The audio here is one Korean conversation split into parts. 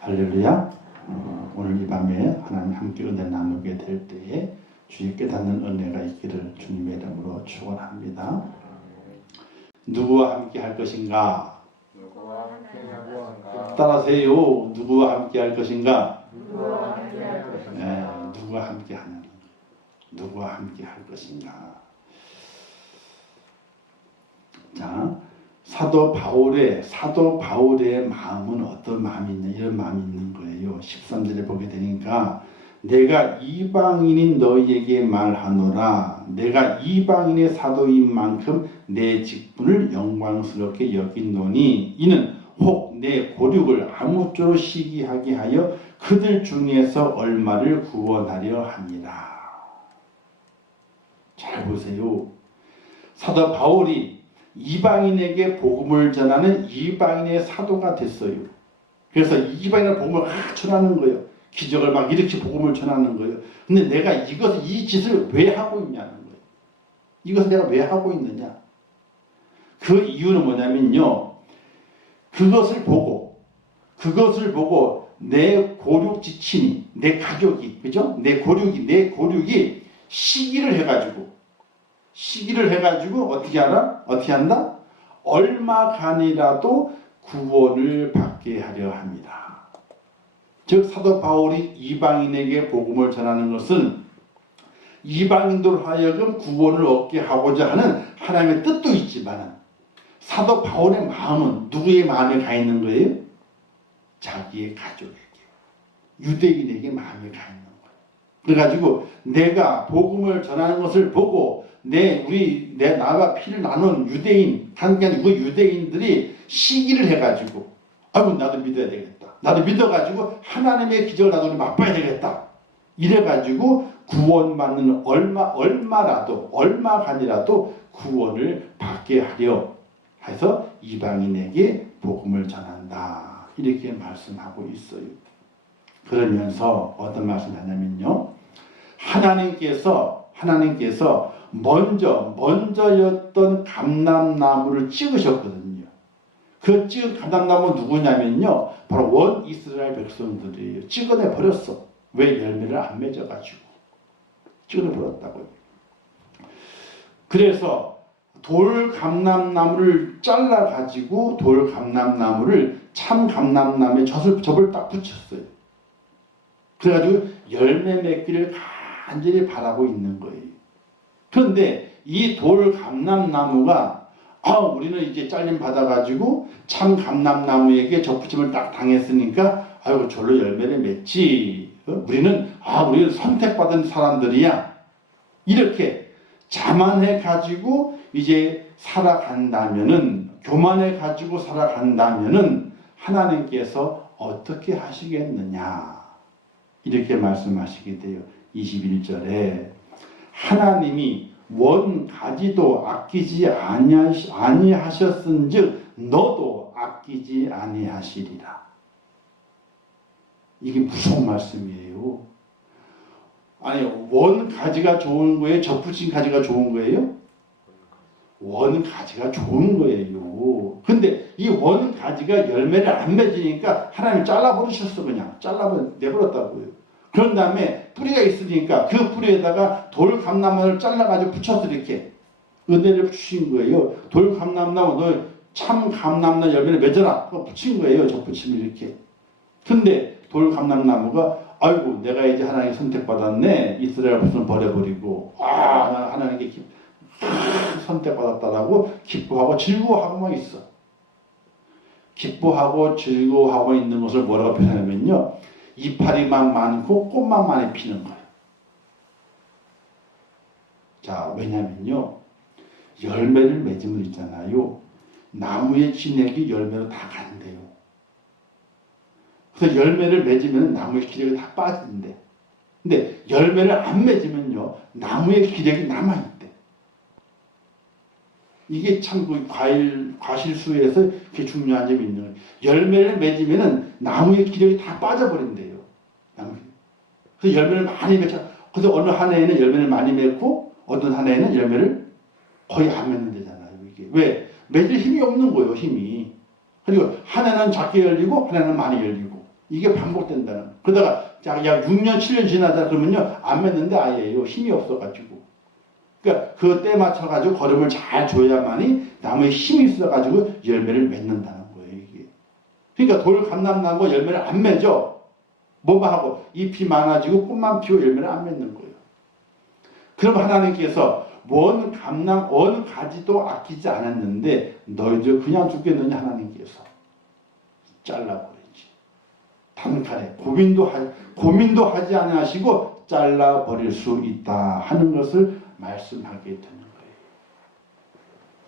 할렐루야. 오늘 이 밤에 하나님 함께 은혜 나누게 될 때에 주의 깨닫는 은혜가 있기를 주님의 이름으로 축원합니다. 누구와 함께 할 것인가? 누구와 함께 할 것인가? 따라세요. 누구와 함께 할 것인가? 누구와 함께 할 것인가? 네, 누구와 함께 하는 누구와 함께 할 것인가? 자, 사도 바울의 마음은 어떤 마음이 있냐? 이런 마음이 있는 거예요. 13절에 보게 되니까 내가 이방인인 너희에게 말하노라. 내가 이방인의 사도인 만큼 내 직분을 영광스럽게 여긴노니 이는 혹 내 고륙을 아무쪼록 시기하게 하여 그들 중에서 얼마를 구원하려 함이라. 잘 보세요. 사도 바울이 이방인에게 복음을 전하는 이방인의 사도가 됐어요. 그래서 이방인의 복음을 막 전하는 거예요. 기적을 막 이렇게 복음을 전하는 거예요. 근데 내가 이 짓을 왜 하고 있냐는 거예요. 이것을 내가 왜 하고 있느냐. 그 이유는 뭐냐면요. 그것을 보고 내 고륙 지친이, 내 가족이, 그죠? 내 고륙이 시기를 해가지고 어떻게 한다? 얼마간이라도 구원을 받게 하려 합니다. 즉 사도 바울이 이방인에게 복음을 전하는 것은 이방인들 하여금 구원을 얻게 하고자 하는 하나님의 뜻도 있지만 사도 바울의 마음은 누구의 마음에 가 있는 거예요? 자기의 가족에게, 유대인에게 마음에 가 있는 거예요. 그래가지고 내가 복음을 전하는 것을 보고 나와 피를 나눈 유대인, 한국의 유대인들이 시기를 해가지고, 아이고, 나도 믿어야 되겠다. 나도 믿어가지고 하나님의 기적을 나도 맛봐야 되겠다. 이래가지고 구원받는 얼마간이라도 구원을 받게 하려 해서 이방인에게 복음을 전한다. 이렇게 말씀하고 있어요. 그러면서 어떤 말씀을 하냐면요. 하나님께서 먼저였던 감람나무를 찍으셨거든요. 그 찍은 감람나무 누구냐면요. 바로 원 이스라엘 백성들이에요. 찍어내 버렸어. 왜? 열매를 안 맺어가지고. 찍어내 버렸다고요. 그래서 돌 감람나무를 잘라가지고 돌 감람나무를 참 감람나무에 접을 딱 붙였어요. 그래가지고 열매 맺기를 간절히 바라고 있는 거예요. 그런데 이 돌 감람나무가 우리는 이제 잘림 받아가지고 참 감람나무에게 접붙임을 딱 당했으니까 아이고 절로 열매를 맺지. 우리는 선택받은 사람들이야. 이렇게 자만해가지고 이제 교만해가지고 살아간다면은 하나님께서 어떻게 하시겠느냐. 이렇게 말씀하시게 돼요. 21절에 하나님이 원 가지도 아끼지 아니하셨은즉 너도 아끼지 아니하시리라. 이게 무슨 말씀이에요? 아니, 원 가지가 좋은 거예요? 접붙인 가지가 좋은 거예요? 원 가지가 좋은 거예요. 근데 이 원 가지가 열매를 안 맺으니까 하나님이 잘라버리셨어. 그냥 내버렸다고요. 그런 다음에 뿌리가 있으니까 그 뿌리에다가 돌 감람나무를 잘라가지고 붙여서 이렇게 은혜를 주신 거예요. 돌 감람나무, 너 참 감람나무 열매를 맺어라. 그거 붙인 거예요. 접붙임을 이렇게. 근데 돌 감람나무가 아이고 내가 이제 하나님 선택받았네. 이스라엘 백성을 버려버리고 나 하나님께 선택받았다라고 기뻐하고 즐거워하고만 있어. 기뻐하고 즐거워하고 있는 것을 뭐라고 표현하냐면요. 이파리만 많고 꽃만 많이 피는 거예요. 자, 왜냐면요. 열매를 맺으면 있잖아요. 나무의 진액이 열매로 다 간대요. 그래서 열매를 맺으면 나무의 기력이 다 빠진대. 근데 열매를 안 맺으면요. 나무의 기력이 남아있대. 이게 참 과실수에서 그게 중요한 점이 있는 거예요. 열매를 맺으면은 나무의 기력이 다 빠져버린대요. 그래서 열매를 많이 맺혀. 그래서 어느 한 해에는 열매를 많이 맺고 어떤 한 해에는 열매를 거의 안 맺는 데잖아요. 이게 왜? 맺을 힘이 없는 거예요. 힘이. 그리고 한 해는 작게 열리고 한 해는 많이 열리고. 이게 반복된다는 거예요. 그러다가 약 6년, 7년 지나자 그러면요, 안 맺는데 아예요. 힘이 없어가지고. 그러니까 그 때 맞춰가지고 걸음을 잘 줘야만이 나무에 힘이 있어가지고 열매를 맺는다는 거예요, 이게. 그러니까 돌 감람나무 열매를 안 맺어. 뭐만 하고 잎이 많아지고 꽃만 피고 열매를 안 맺는 거예요. 그럼 하나님께서 원 감람 어느 가지도 아끼지 않았는데 너희들 그냥 죽겠느냐 하나님께서 잘라버리지. 단칼에 고민도 하지 않으시고 잘라버릴 수 있다 하는 것을 말씀하게 되는 거예요.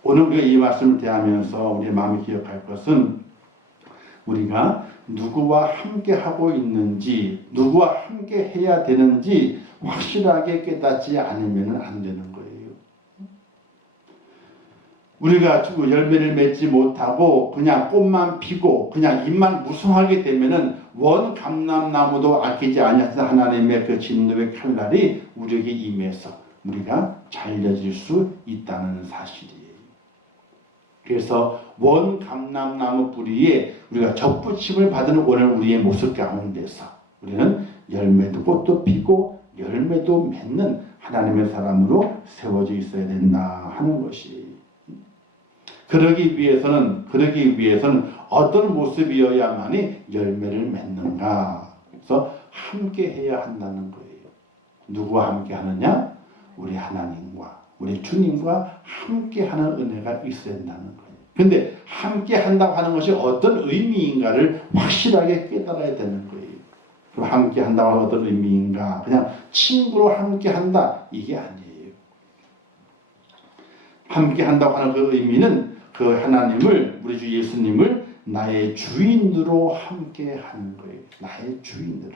오늘 우리가 이 말씀을 대하면서 우리의 마음이 기억할 것은 우리가 누구와 함께 하고 있는지, 누구와 함께 해야 되는지 확실하게 깨닫지 않으면 안 되는 거예요. 우리가 열매를 맺지 못하고 그냥 꽃만 피고 그냥 잎만 무성하게 되면은 원 감람나무도 아끼지 아니하신 하나님의 그 진노의 칼날이 우리에게 임해서 우리가 잘려질 수 있다는 사실이에요. 그래서 원 감람나무 뿌리에 우리가 접붙임을 받은 오늘 우리의 모습 가운데서 우리는 열매도 꽃도 피고 열매도 맺는 하나님의 사람으로 세워져 있어야 된다 하는 것이. 그러기 위해서는 어떤 모습이어야만이 열매를 맺는가. 그래서 함께 해야 한다는 거예요. 누구와 함께 하느냐? 우리 하나님과 우리 주님과 함께 하는 은혜가 있어야 된다는 거예요. 근데 함께 한다고 하는 것이 어떤 의미인가를 확실하게 깨달아야 되는 거예요. 그럼 함께 한다고 하는 어떤 의미인가? 그냥 친구로 함께 한다 이게 아니에요. 함께 한다고 하는 그 의미는 그 하나님을, 우리 주 예수님을 나의 주인으로 함께 하는 거예요. 나의 주인으로.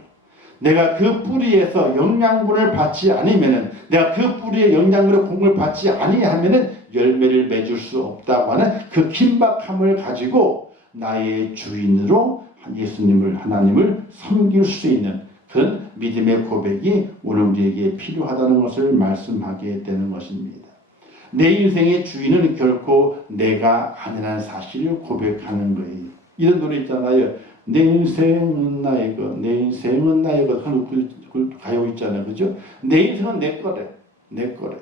내가 그 뿌리에서 영양분을 받지 않으면은, 내가 그 뿌리의 영양분의 공을 받지 아니하면은 열매를 맺을 수 없다고 하는 그 긴박함을 가지고 나의 주인으로 예수님을, 하나님을 섬길 수 있는 그런 믿음의 고백이 오늘 우리에게 필요하다는 것을 말씀하게 되는 것입니다. 내 인생의 주인은 결코 내가 아니라는 사실을 고백하는 거예요. 이런 노래 있잖아요. 내 인생은 나의 것, 내 인생은 나의 것. 그 가요 있잖아요. 그죠? 내 인생은 내 거래. 내 거래.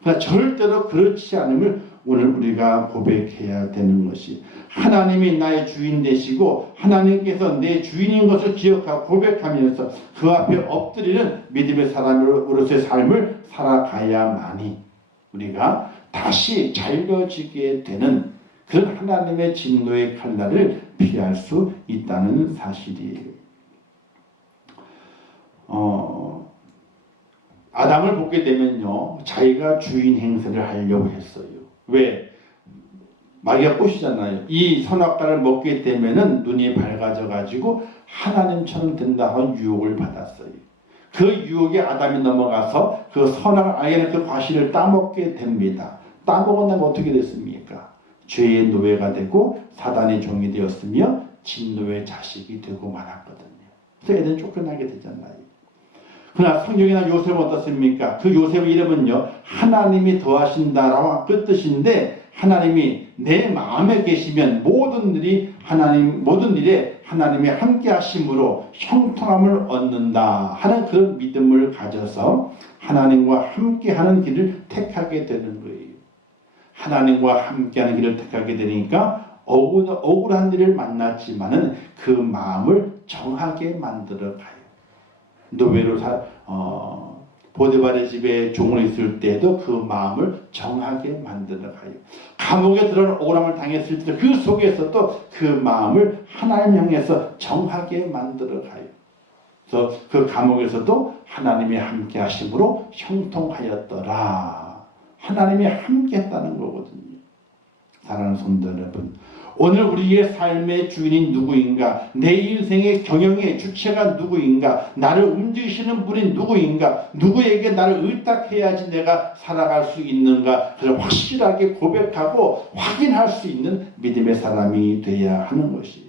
그러나 절대로 그렇지 않음을 오늘 우리가 고백해야 되는 것이, 하나님이 나의 주인 되시고 하나님께서 내 주인인 것을 기억하고 고백하면서 그 앞에 엎드리는 믿음의 사람으로서의 삶을 살아가야만이 우리가 다시 잘려지게 되는 그런 하나님의 진노의 칼날을 피할 수 있다는 사실이에요. 아담을 보게 되면요, 자기가 주인 행세를 하려고 했어요. 왜? 마귀가 꼬시잖아요. 이 선악과를 먹게 되면은 눈이 밝아져 가지고 하나님처럼 된다고 유혹을 받았어요. 그 유혹에 아담이 넘어가서 그 선악을 아예 그 과실을 따먹게 됩니다. 따먹은 다음에 어떻게 됐습니까? 죄의 노예가 되고 사단의 종이 되었으며 진노의 자식이 되고 말았거든요. 그래서 애는 쫓겨나게 되잖아요. 그러나 성경이나 요셉은 어떻습니까? 그 요셉의 이름은요, 하나님이 더하신다라고 그 뜻인데, 하나님이 내 마음에 계시면 모든 일에 하나님이 함께 하심으로 형통함을 얻는다 하는 그런 믿음을 가져서 하나님과 함께 하는 길을 택하게 되는 거예요. 하나님과 함께 하는 길을 택하게 되니까 억울한 일을 만났지만은 그 마음을 정하게 만들어 가요. 노예로 보디발의 집에 종으로 있을 때도 그 마음을 정하게 만들어 가요. 감옥에 들어온 억울함을 당했을 때 그 속에서도 그 마음을 하나님 향해서 정하게 만들어 가요. 그래서 그 감옥에서도 하나님이 함께 하심으로 형통하였더라. 하나님이 함께 했다는 거거든요. 사랑하는 성도 여러분, 오늘 우리의 삶의 주인이 누구인가? 내 인생의 경영의 주체가 누구인가? 나를 움직이시는 분이 누구인가? 누구에게 나를 의탁해야지 내가 살아갈 수 있는가? 그걸 확실하게 고백하고 확인할 수 있는 믿음의 사람이 되어야 하는 것이.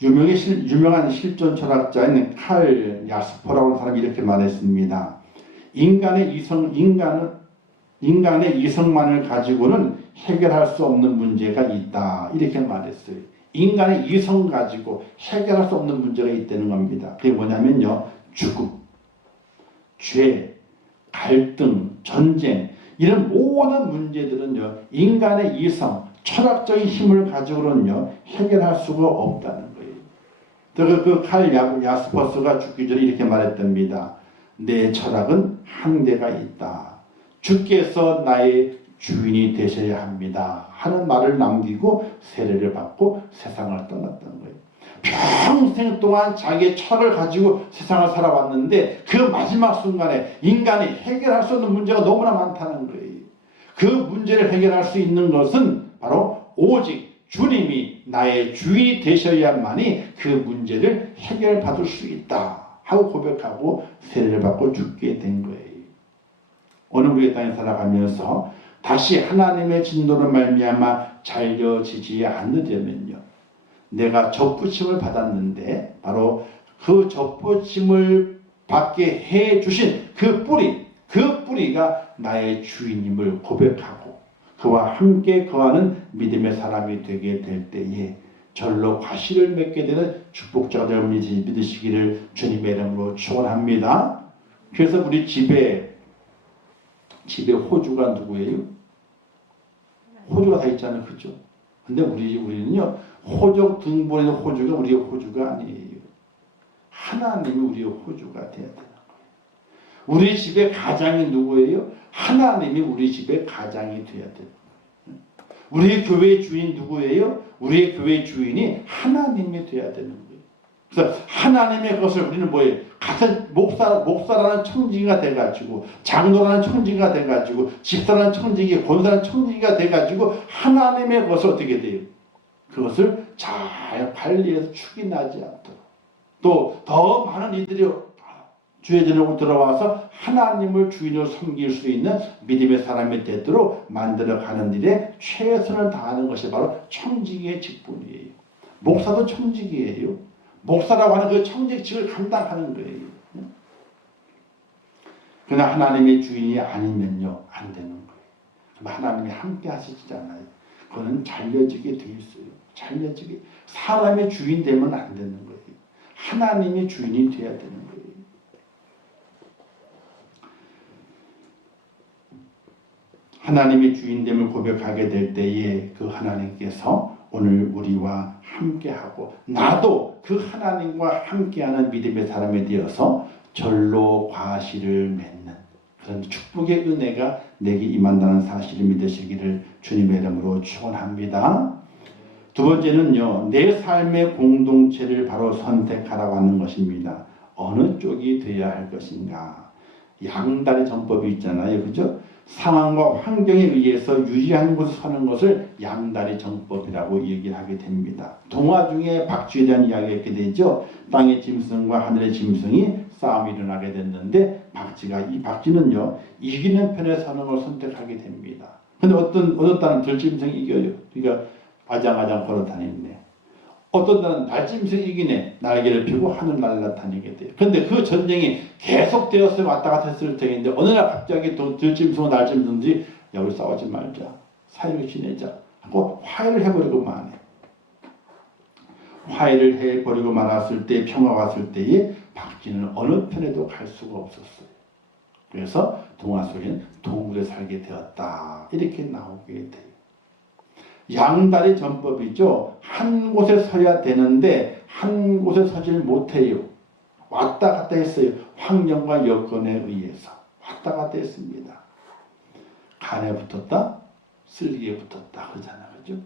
유명한 실존 철학자인 칼 야스퍼라고 하는 사람이 이렇게 말했습니다. 인간의 이성만을 가지고는 해결할 수 없는 문제가 있다. 이렇게 말했어요. 인간의 이성 가지고 해결할 수 없는 문제가 있다는 겁니다. 그게 뭐냐면요. 죽음, 죄, 갈등, 전쟁 이런 모든 문제들은요. 인간의 이성, 철학적인 힘을 가지고는요. 해결할 수가 없다는 거예요. 그 칼 야스퍼스가 죽기 전에 이렇게 말했답니다. 내 철학은 한계가 있다. 주께서 나의 주인이 되셔야 합니다. 하는 말을 남기고 세례를 받고 세상을 떠났던 거예요. 평생 동안 자기의 철을 가지고 세상을 살아왔는데 그 마지막 순간에 인간이 해결할 수 없는 문제가 너무나 많다는 거예요. 그 문제를 해결할 수 있는 것은 바로 오직 주님이 나의 주인이 되셔야만이 그 문제를 해결받을 수 있다 하고 고백하고 세례를 받고 죽게 된 거예요. 오늘 우리 땅에 살아가면서 다시 하나님의 진노로 말미암아 잘려지지 않으려면요. 내가 접붙임을 받았는데 바로 그 접붙임을 받게 해주신 그 뿌리가 나의 주인임을 고백하고 그와 함께 거하는 믿음의 사람이 되게 될 때에 절로 과실을 맺게 되는 축복자가 되어 믿으시기를 주님의 이름으로 축원합니다. 그래서 우리 집에 호주가 누구예요? 호주가 다 있잖아요. 그렇죠? 근데 우리는요. 호적 등본에 있는 호주가 우리의 호주가 아니에요. 하나님이 우리의 호주가 되어야 되는 거예요. 우리 집의 가장이 누구예요? 하나님이 우리 집의 가장이 되어야 되는 거예요. 우리의 교회의 주인 누구예요? 우리의 교회의 주인이 하나님이 되어야 되는 거예요. 그래서 하나님의 것을 우리는 뭐예요? 같은 목사라는 청지기가 돼가지고 장로라는 청지기가 돼가지고 집사라는 청지기, 권사라는 청지기가 돼가지고 하나님의 것을 어떻게 돼요? 그것을 잘 관리해서 축이 나지 않도록 또 더 많은 이들이 주의 전으로 들어와서 하나님을 주인으로 섬길 수 있는 믿음의 사람이 되도록 만들어가는 일에 최선을 다하는 것이 바로 청지기의 직분이에요. 목사도 청지기예요. 목사라고 하는 그 청직직을 감당하는 거예요. 그러나 하나님의 주인이 아니면요 안 되는 거예요. 하나님이 함께 하시잖아요. 그거는 잘려지게 돼 있어요. 잘려지게 사람의 주인 되면 안 되는 거예요. 하나님의 주인이 돼야 되는 거예요. 하나님의 주인됨을 고백하게 될 때에 그 하나님께서 오늘 우리와 함께하고 나도 그 하나님과 함께하는 믿음의 사람이 되어서 절로 과실을 맺는 그런 축복의 은혜가 내게 임한다는 사실을 믿으시기를 주님의 이름으로 축원합니다. 두 번째는요. 내 삶의 공동체를 바로 선택하라고 하는 것입니다. 어느 쪽이 되어야 할 것인가. 양다리 전법이 있잖아요. 그죠? 상황과 환경에 의해서 유리한 곳에 서는 것을 양다리 정법이라고 얘기를 하게 됩니다. 동화 중에 박쥐에 대한 이야기가 있게 되죠. 땅의 짐승과 하늘의 짐승이 싸움이 일어나게 됐는데 이 박쥐는요 이기는 편에 서는 걸 선택하게 됩니다. 근데 어떤 딸은 들짐승이 이겨요. 그러니까 아장아장 걸어 다니네. 어떤 날은 날짐승이 이기네. 날개를 펴고 하늘 날아다니게 돼요. 그런데 그 전쟁이 계속되었어요. 왔다 갔다 했을 텐데 어느 날 갑자기 들짐승과 날짐승들이 야 우리 싸우지 말자. 사이를 지내자 하고 화해를 해버리고 마네. 화해를 해버리고 말았을 때 평화가 왔을 때에 박쥐는 어느 편에도 갈 수가 없었어요. 그래서 동화 속에는 동굴에 살게 되었다. 이렇게 나오게 돼요. 양다리 전법이죠. 한 곳에 서야 되는데 한 곳에 서질 못해요. 왔다 갔다 했어요. 환경과 여건에 의해서 왔다 갔다 했습니다. 간에 붙었다, 쓸기에 붙었다 그러잖아요. 그죠?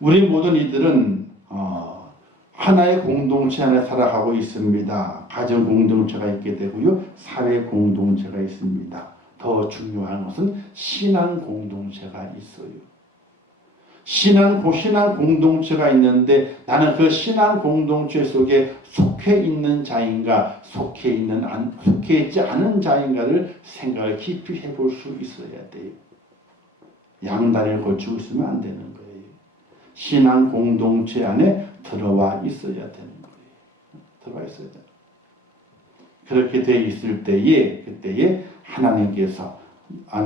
우리 모든 이들은 하나의 공동체 안에 살아가고 있습니다. 가정 공동체가 있게 되고요. 사회 공동체가 있습니다. 더 중요한 것은 신앙 공동체가 있어요. 신앙 공동체가 있는데 나는 그 신앙 공동체 속에 속해 있는 자인가 속해 있지 않은 자인가를 생각을 깊이 해볼 수 있어야 돼요. 양다리를 걸치고 있으면 안 되는 거예요. 신앙 공동체 안에 들어와 있어야 되는 거예요. 들어와 있어야 돼요. 그렇게 돼 있을 때에 그때에 하나님께서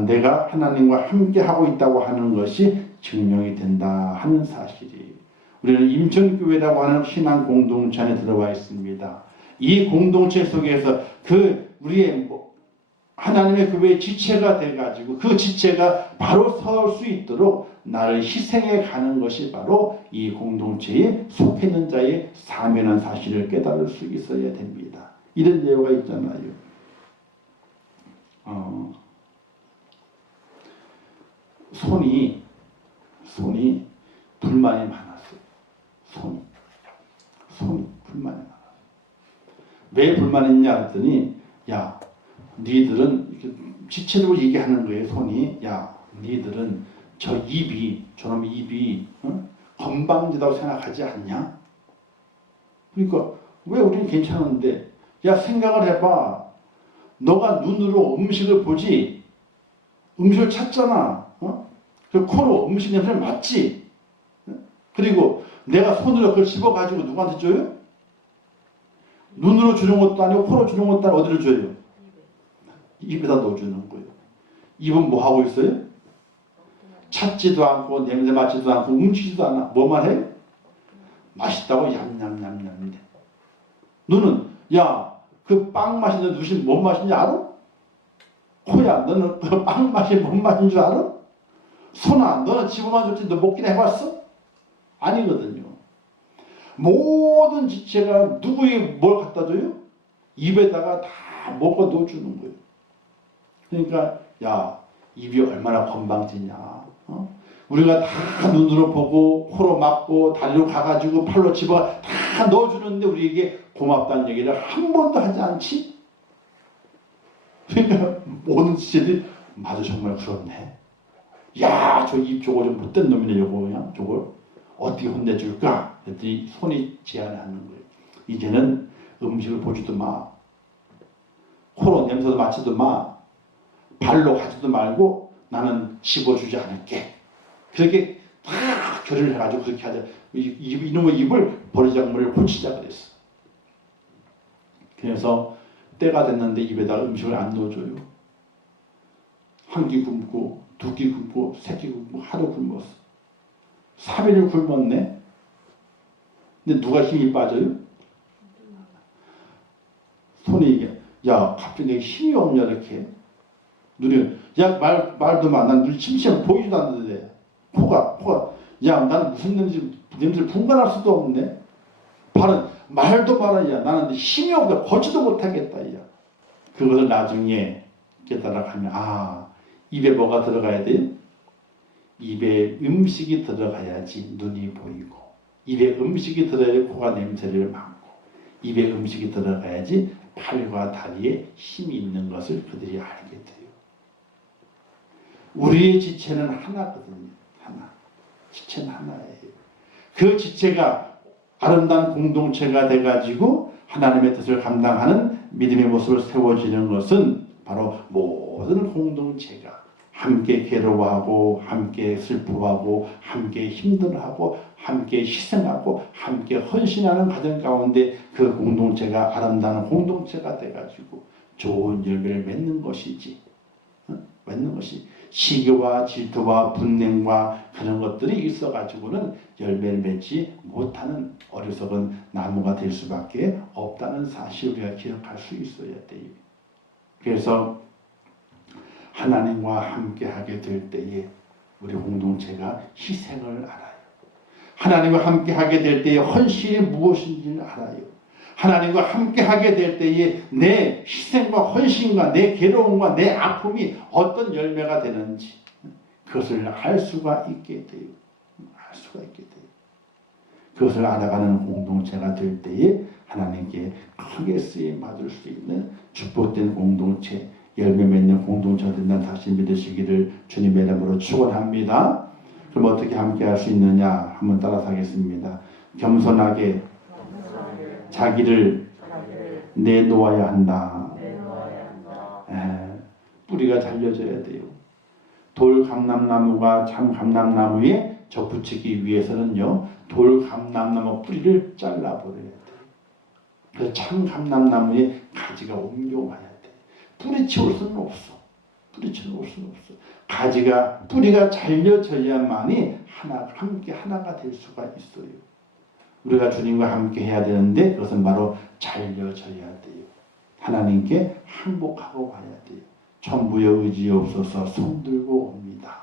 내가 하나님과 함께 하고 있다고 하는 것이 증명이 된다 하는 사실이 우리는 임천교회라고 하는 신앙 공동체 안에 들어와 있습니다. 이 공동체 속에서 우리의 하나님의 교회의 지체가 돼가지고 그 지체가 바로 설 수 있도록 나를 희생해 가는 것이 바로 이 공동체에 속해 있는 자의 사명한 사실을 깨달을 수 있어야 됩니다. 이런 예화가 있잖아요. 손이 불만이 많았어요. 손이 불만이 많았어요. 왜 불만했냐 했더니 야 니들은 지체적으로 얘기하는 거예요. 손이 야 니들은 저놈 입이 건방지다고 생각하지 않냐? 그러니까 왜 우리는 괜찮은데 야 생각을 해봐. 너가 눈으로 음식을 보지 음식을 찾잖아. 그 코로 음식 냄새를 맡지. 그리고 내가 손으로 그걸 집어가지고 누구한테 줘요? 눈으로 주는 것도 아니고 코로 주는 것도 아니고 어디로 줘요? 입에다 넣어주는 거예요. 입은 뭐 하고 있어요? 찾지도 않고 냄새 맡지도 않고 움직이지도 않아. 뭐만 해요? 맛있다고 얌얌얌얌. 눈은 야 그 빵 맛인데 무슨 뭔 맛인지 알아? 코야 너는 그 빵 맛이 뭔 맛인 줄 알아? 손아 너는 집어만 줬지 너 먹기나 해봤어? 아니거든요. 모든 지체가 누구에게 뭘 갖다 줘요? 입에다가 다 먹어 넣어주는 거예요. 그러니까 야 입이 얼마나 건방지냐. 우리가 다 눈으로 보고 코로 맡고 다리로 가가지고 팔로 집어 다 넣어주는데 우리에게 고맙다는 얘기를 한 번도 하지 않지? 그러니까 모든 지체들이 맞아 정말 그렇네. 야 저 입 저거 좀 못된 놈이네 요거 그냥 저걸 어떻게 혼내줄까? 그랬더니 손이 제안을 하는 거예요. 이제는 음식을 보지도 마. 코로 냄새도 맡지도 마. 발로 가지도 말고 나는 집어주지 않을게. 그렇게 다 결의를 해가지고 그렇게 하자. 이놈의 입을 버리장물을 고치자 그랬어. 그래서 때가 됐는데 입에다가 음식을 안 넣어줘요. 한 끼 굶고 두 끼 굶고 세 끼 굶고 하루 굶었어. 3일을 굶었네. 근데 누가 힘이 빠져요? 손이 이게 야 갑자기 내가 힘이 없냐 이렇게. 눈이 야 말도 마. 난 눈 침침해 보이지도 않는데 코가 야 나는 무슨 냄새를 분간할 수도 없네. 발은 말도 말아야 나는 힘이 없다 걷지도 못하겠다. 야 그것을 나중에 깨달아가면 입에 뭐가 들어가야 돼요? 입에 음식이 들어가야지 눈이 보이고 입에 음식이 들어야지 코가 냄새를 맡고 입에 음식이 들어가야지 팔과 다리에 힘이 있는 것을 그들이 알게 돼요. 우리의 지체는 하나거든요. 하나. 지체는 하나예요. 그 지체가 아름다운 공동체가 돼가지고 하나님의 뜻을 감당하는 믿음의 모습을 세워지는 것은 바로 모든 공동체가 함께 괴로워하고 함께 슬퍼하고 함께 힘들어하고 함께 희생하고 함께 헌신하는 가정 가운데 그 공동체가 아름다운 공동체가 돼가지고 좋은 열매를 맺는 것이지. 맺는 것이 시기와 질투와 분냉과 그런 것들이 있어가지고는 열매를 맺지 못하는 어리석은 나무가 될 수밖에 없다는 사실을 우리가 기억할 수 있어야 돼요. 그래서 하나님과 함께하게 될 때에 우리 공동체가 희생을 알아요. 하나님과 함께하게 될 때에 헌신이 무엇인지를 알아요. 하나님과 함께하게 될 때에 내 희생과 헌신과 내 괴로움과 내 아픔이 어떤 열매가 되는지 그것을 알 수가 있게 돼요. 알 수가 있게 돼요. 그것을 알아가는 공동체가 될 때에 하나님께 크게 쓰임 받을 수 있는 축복된 공동체, 열매 맺는 공동체가 된다는 사실 믿으시기를 주님의 이름으로 축원합니다. 그럼 어떻게 함께 할 수 있느냐 한번 따라서 하겠습니다. 겸손하게 자기를 내놓아야 한다. 뿌리가 잘려져야 돼요. 돌감람나무가 참 감람나무에 접붙이기 위해서는요. 돌감람나무 뿌리를 잘라버려야 돼요. 그래서 참 감람나무에 가지가 옮겨와야 돼요. 뿌리 치울 수는 없어. 뿌리처럼 올 수는 없어. 가지가 뿌리가 잘려져야만이 함께 하나가 될 수가 있어요. 우리가 주님과 함께 해야 되는데 그것은 바로 잘려져야 돼요. 하나님께 항복하고 와야 돼요. 천부의 의지 없어서 손들고 옵니다.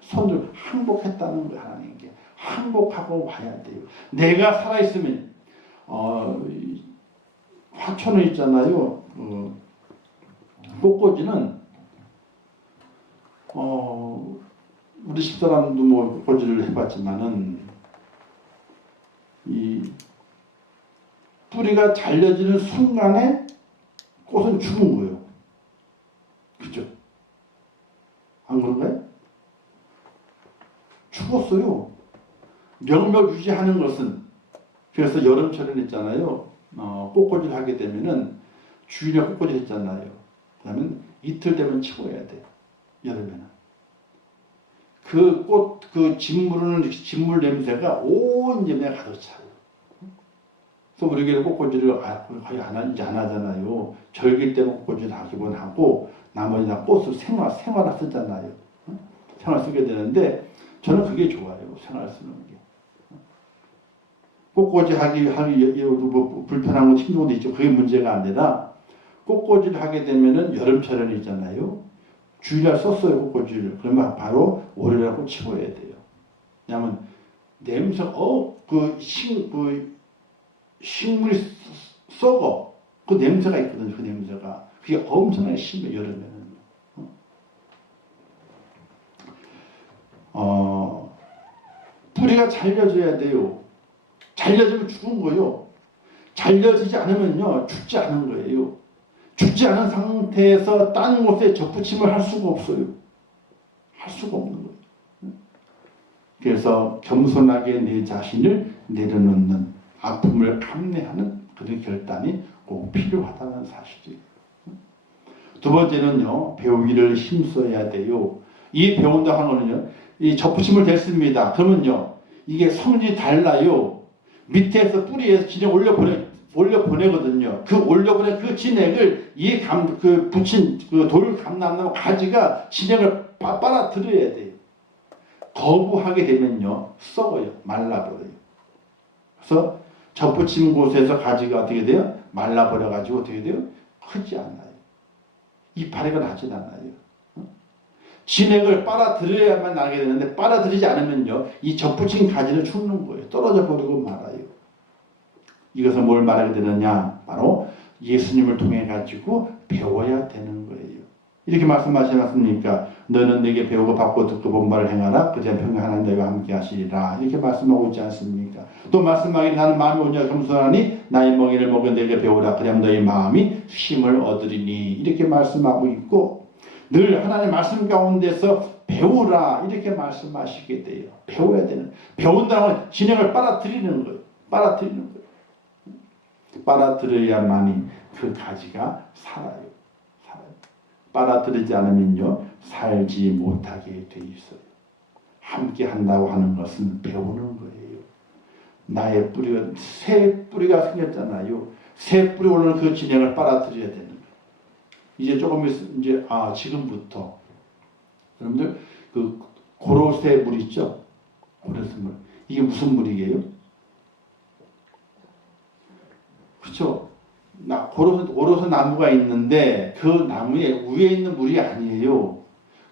손들 항복했다는 거예요. 하나님께 항복하고 와야 돼요. 내가 살아있으면 화초는 있잖아요. 꽃꽂이는 우리 집사람도 뭐 꽃꽂이를 해봤지만은 이 뿌리가 잘려지는 순간에 꽃은 죽은 거예요. 그죠? 안 그런가요? 죽었어요. 명맥 유지하는 것은 그래서 여름철에 있잖아요. 꽃꽂이를 하게 되면은 주일에 꽃꽂이 했잖아요. 그러면 이틀 되면 치워야 돼요. 여름에는. 그 꽃, 그 진물은 진물 냄새가 온 집에 가득 차요. 그래서 우리 교회 꽃꽂이를 거의 안 하잖아요. 절기 때는 꽃꽂이를 하기만 하고 나머지 다 꽃을 생화 쓰잖아요. 생화 쓰게 되는데 저는 그게 좋아요. 생화 쓰는 게. 꽃꽂이 하기 뭐 불편한 거 힘든 것도 있죠. 그게 문제가 아니라 꽃꽂이를 하게 되면은 여름철에는 있잖아요. 주일날 썼어요. 꽃꽂이를. 그러면 바로 월요일날 치워야 돼요. 왜냐하면 냄새가 식물이 썩어. 그 냄새가 있거든요. 그 냄새가. 그게 엄청나게 심해 여름에는. 뿌리가 잘려져야 돼요. 잘려지면 죽은 거예요. 잘려지지 않으면요 죽지 않은 거예요. 죽지 않은 상태에서 딴 곳에 접붙임을 할 수가 없어요. 할 수가 없는 거예요. 그래서 겸손하게 내 자신을 내려놓는 아픔을 감내하는 그런 결단이 꼭 필요하다는 사실이에요. 두 번째는요, 배우기를 힘써야 돼요. 이 배운다고 하는 거는요, 이 접붙임을 됐습니다. 그러면요, 이게 성질이 달라요. 밑에서 뿌리에서 진액 올려보내거든요. 그 올려보낸 그 진액을 붙인 그 돌 감나무 가지가 진액을 빨아들여야 돼요. 거부하게 되면요, 썩어요. 말라버려요. 그래서 접붙인 곳에서 가지가 어떻게 돼요? 말라버려가지고 어떻게 돼요? 크지 않아요. 이파리가 나지 않아요. 진액을 빨아들여야만 나게 되는데 빨아들이지 않으면요, 이 접붙인 가지는 죽는 거예요. 떨어져 버리고 말아요. 이것은 뭘 말하게 되느냐? 바로 예수님을 통해 가지고 배워야 되는 거예요. 이렇게 말씀하시지 않습니까? 너는 내게 배우고 받고 듣고 본 바를 행하라. 그제야 평생 하나님 너희와 함께 하시리라. 이렇게 말씀하고 있지 않습니까? 또 말씀하기를 나는 마음이 온유하고 겸손하니 나의 먹이를 먹여 내게 배우라. 그리하면 너희 마음이 힘을 얻으리니. 이렇게 말씀하고 있고 늘 하나님의 말씀 가운데서 배우라. 이렇게 말씀하시게 돼요. 배워야 되는. 배운다는 건 진행을 빨아들이는 거예요. 빨아들이는 거예요. 빨아들여야만이 그 가지가 살아요. 빨아들이지 않으면요 살지 못하게 돼 있어요. 함께 한다고 하는 것은 배우는 거예요. 나의 뿌리가 새 뿌리가 생겼잖아요. 새 뿌리 오르는 그 진행을 빨아들여야 되는 거예요. 이제 조금 이제 지금부터 여러분들 그 고로쇠 물 있죠? 고로쇠 물 이게 무슨 물이에요? 그렇죠? 고로쇠 나무가 있는데 그 나무에 위에 있는 물이 아니에요.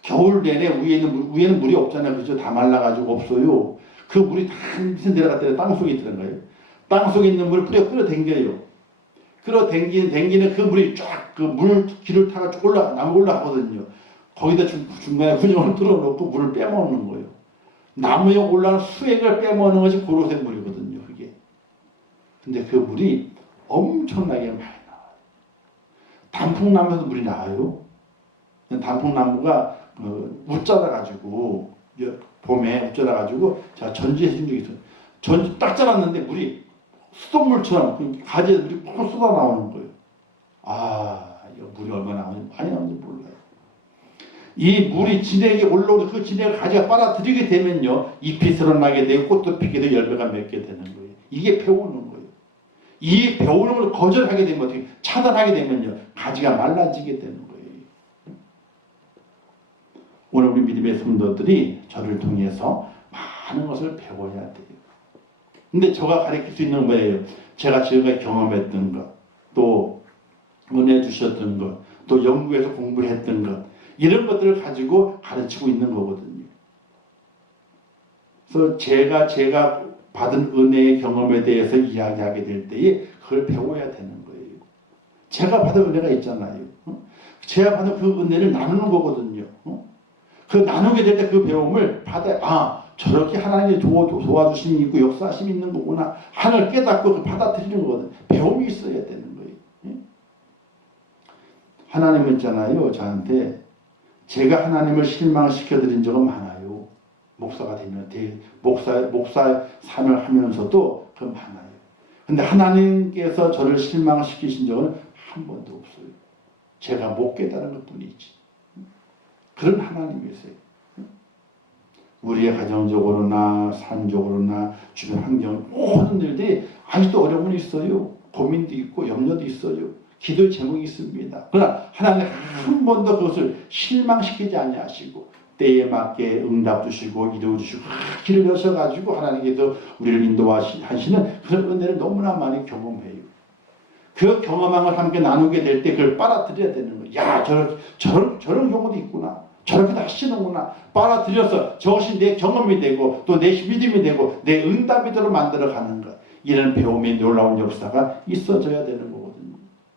겨울 내내 위에는 물이 없잖아요. 그죠? 다 말라가지고 없어요. 그 물이 다 밑에 내려갔다가 땅속에 있는 거예요. 땅속에 있는 물을 뿌려 끌어당겨요. 끌어당기는 그 물이 쫙 그 물 길을 타가 쭉 나무 올라가거든요. 거기다 중간에 분영을 뚫어놓고 물을 빼먹는 거예요. 나무에 올라가는 수액을 빼먹는 것이 고로쇠 물이거든요. 그게. 근데 그 물이 엄청나게 많이 나와요. 단풍나무에서 물이 나와요. 단풍나무가 웃자라 가지고 봄에 웃자라 가지고 제가 전지해 준 적이 있어요. 전지 딱 자랐는데 물이 수돗물처럼 가지에 물이 푹 쏟아 나오는 거예요. 이거 물이 얼마나 많이 나오는지 몰라요. 이 물이 진액이 올라오는 그 진액을 가지가 빨아들이게 되면요 잎이 드러나게 되고 꽃도 피게 되고 열매가 맺게 되는 거예요. 이게 배우는 거예요. 이 배우는 걸 거절하게 되면 어떻게 차단하게 되면요 가지가 말라지게 되는 거예요. 오늘 우리 믿음의 성도들이 저를 통해서 많은 것을 배워야 돼요. 근데 저가 가르칠 수 있는 거예요. 제가 지금까지 경험했던 것, 또 은혜 주셨던 것, 또 연구해서 공부했던 것, 이런 것들을 가지고 가르치고 있는 거거든요. 그래서 제가 받은 은혜의 경험에 대해서 이야기하게 될 때에 그걸 배워야 되는 거예요. 제가 받은 은혜가 있잖아요. 제가 받은 그 은혜를 나누는 거거든요. 그 나누게 될 때 그 배움을 받아, 저렇게 하나님이 도와주심이 있고 역사하심이 있는 거구나 하나를 깨닫고 받아들이는 거거든요. 배움이 있어야 되는 거예요. 하나님은 있잖아요. 저한테 제가 하나님을 실망시켜드린 적은 많아요. 목사가 되면 목사 삶을 하면서도 그 많아요. 근데 하나님께서 저를 실망시키신 적은 한 번도 없어요. 제가 못 깨달은 것뿐이지. 그런 하나님이세요. 우리의 가정적으로나 삶적으로나 주변 환경 모든 일들이 아직도 어려움이 있어요. 고민도 있고 염려도 있어요. 기도의 제목이 있습니다. 그러나 하나님 한 번도 그것을 실망시키지 아니하시고 때에 맞게 응답 주시고 이루어 주시고 길을 여셔가지고 하나님께서 우리를 인도하시는 그런 은혜를 너무나 많이 경험해요. 그 경험한 걸 함께 나누게 될 때 그걸 빨아들여야 되는 거예요. 야, 저런 경우도 있구나. 저렇게 하시는구나. 빨아들여서 저것이 내 경험이 되고 또 내 믿음이 되고 내 응답이 되도록 만들어가는 것. 이런 배움의 놀라운 역사가 있어져야 되는 거거든요.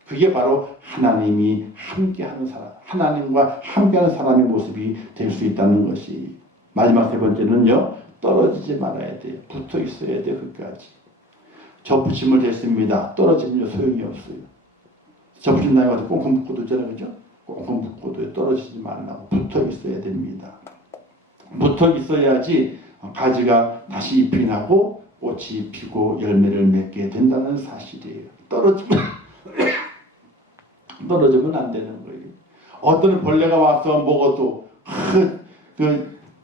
그게 바로 하나님이 함께하는 사람, 하나님과 함께하는 사람의 모습이 될 수 있다는 것이. 마지막 세 번째는요. 떨어지지 말아야 돼요. 붙어 있어야 돼요. 끝까지. 접붙임을 됐습니다. 떨어지면 소용이 없어요. 접붙임 나이 가서 꽁꽁 묶고도 있잖아요. 그죠? 꽁꽁 묶고도 떨어지지 말라고 붙어 있어야 됩니다. 붙어 있어야지 가지가 다시 잎이 나고 꽃이 피고 열매를 맺게 된다는 사실이에요. 떨어지면 안 되는 거예요. 어떤 벌레가 와서 먹어도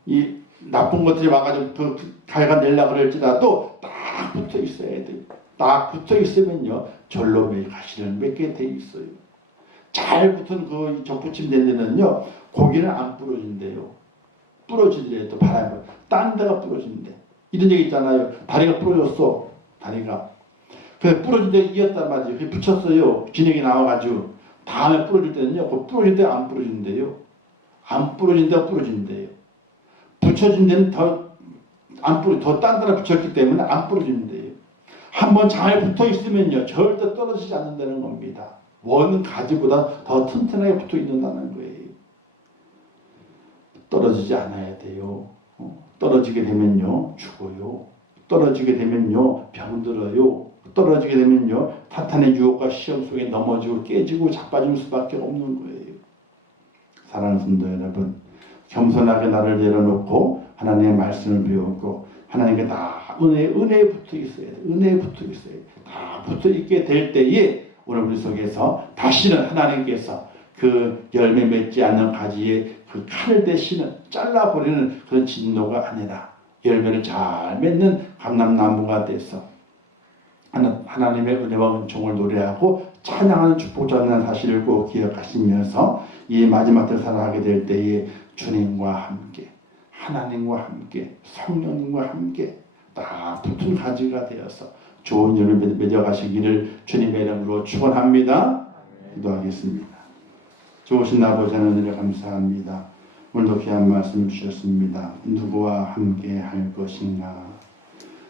이 나쁜 것들이 와가지고 그 가해가 내려고 할지라도 딱 붙어 있어야 돼요. 딱 붙어 있으면요 절로 가시를 맺게 돼 있어요. 잘 붙은 그 접붙임 된 데는요 고기는 안 부러진대요. 부러지더라도 바람이 딴 데가 부러진대. 이런 얘기 있잖아요. 다리가 부러졌어. 다리가. 그 부러진 데 이었단 말이에요. 그 붙였어요. 진액이 나와가지고 다음에 부러질 때는요. 그 부러진 데 안 부러진대요. 안 부러진 데가 부러진대요. 붙여진 데는 더 딴 데나 붙였기 때문에 안 부러진대요. 한번 잘 붙어 있으면요. 절대 떨어지지 않는다는 겁니다. 원 가지보다 더 튼튼하게 붙어 있는다는 거예요. 떨어지지 않아야 돼요. 떨어지게 되면요. 죽어요. 떨어지게 되면요. 병들어요. 떨어지게 되면요. 사탄의 유혹과 시험 속에 넘어지고 깨지고 자빠질 수밖에 없는 거예요. 사랑하는 성도 여러분, 겸손하게 나를 내려놓고 하나님의 말씀을 배우고 하나님께 다 은혜에 붙어 있어야 돼. 은혜에 붙어 있어야 돼. 다 붙어 있게 될 때에 오늘 우리 속에서 다시는 하나님께서 그 열매 맺지 않는 가지에 그 칼을 대시는 잘라버리는 그런 진노가 아니라 열매를 잘 맺는 감람나무가 돼서 하나님의 은혜와 은총을 노래하고 찬양하는 축복받는 사실을 꼭 기억하시면서 이 마지막 때 살아가게 될 때에 주님과 함께 하나님과 함께 성령님과 함께 다 붙은 가지가 되어서 좋은 열매 맺어가시기를 주님의 이름으로 축원합니다. 기도하겠습니다. 좋으신 아버지 하나님을 감사합니다. 오늘도 귀한 말씀을 주셨습니다. 누구와 함께 할 것인가?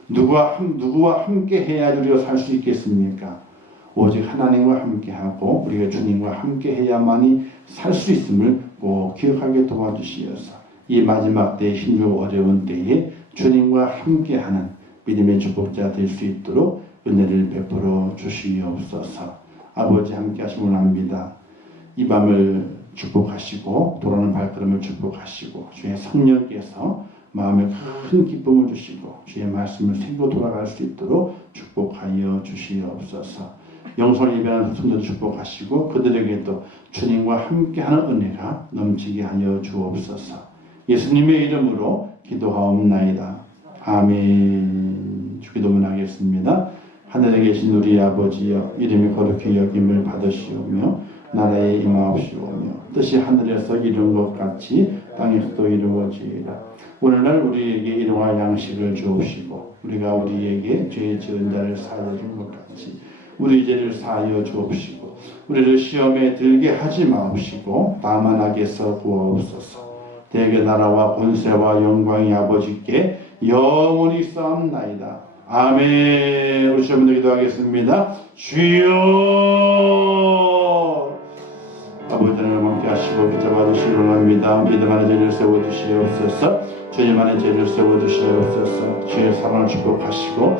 누구와 함께 해야 우리가 살 수 있겠습니까? 오직 하나님과 함께하고 우리가 주님과 함께 해야만이 살 수 있음을 꼭 기억하게 도와주시어서 이 마지막 때에 힘들고 어려운 때에 주님과 함께하는 믿음의 축복자 될 수 있도록 은혜를 베풀어 주시옵소서. 아버지 함께 하심을 압니다. 이 밤을 축복하시고 돌아오는 발걸음을 축복하시고 주의 성령께서 마음에 큰 기쁨을 주시고 주의 말씀을 새기고 돌아갈 수 있도록 축복하여 주시옵소서. 영성을 예배하는 성도들 축복하시고 그들에게도 주님과 함께하는 은혜가 넘치게 하여 주옵소서. 예수님의 이름으로 기도하옵나이다. 아멘. 주기도문 하겠습니다. 하늘에 계신 우리 아버지여, 이름이 거룩히 여김을 받으시오며 나라에 임하옵시오며 뜻이 하늘에서 이룬 것 같이 땅에서도 이루어지이다. 오늘날 우리에게 일용할 양식을 주옵시고 우리가 우리에게 죄 지은 자를 사하여 준 것 같이 우리 죄를 사하여 주옵시고 우리를 시험에 들게 하지 마옵시고 다만 악에서 구하옵소서. 대개 나라와 권세와 영광이 아버지께 영원히 쌓옵나이다. 아멘. 우리 시험을 기도하겠습니다. 주여 아버지 하나님 함께 하시고 붙잡아주시기 원합니다. 믿음 안에 죄를 세워주시옵소서. 주님 안에 죄를 세워주시옵소서. 주의 사랑을 축복하시고